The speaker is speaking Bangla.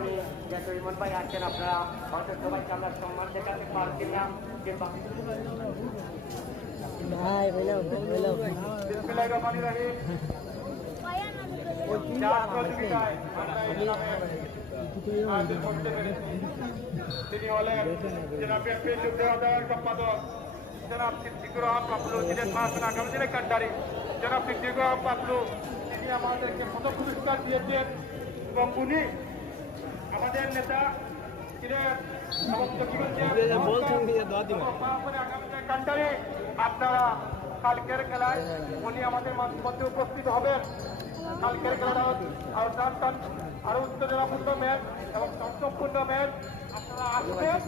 আমি যে ইমন ভাই আছেন, আপনারা হয়তো সবাইকে আমরা সম্মান দেখাতে পারছি না, কিংবা তিনি হলেন জনাব বিএনপি যুদ্ধ আদায়ের সম্পাদক জনাব সিদ্দিকুর রহমান পাপলু, যিনি আগামী দিনে কান্ডারি জনাব সিদ্দিকুর রহমান পাপলু। তিনি আমাদেরকে কত পুরস্কার দিয়েছেন এবং উনি আমাদের নেতা কান্ডারি। আপনারা কালকের খেলায় উনি আমাদের মধ্যে উপস্থিত হবেন। কালকের খেলাটা আরো উত্তেজনাপূর্ণ ম্যাচ এবং সংকটপূর্ণ ম্যাচ। আপনারা আসবেন।